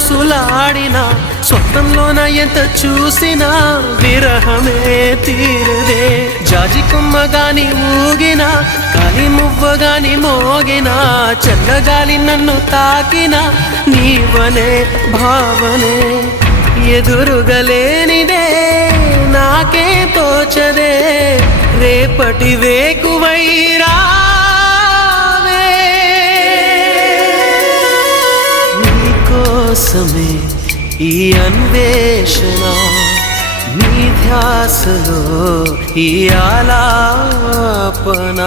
ఊసులాడినా స్వప్నంలోన ఎంత చూసినా విరహమే తీరదే. జాజి కొమ్మగాని ఊగినా కాలి మువ్వగాని మోగినా చల్లగాలి నన్ను తాకినా నీవనే భావనే ఎదురుగలేనిదే నాకే తోచదే. రేపటి వేకువై రావే నీకోసమే ఈ అన్వేషణ నీ ధ్యాసలో ఈ ఆలాపన.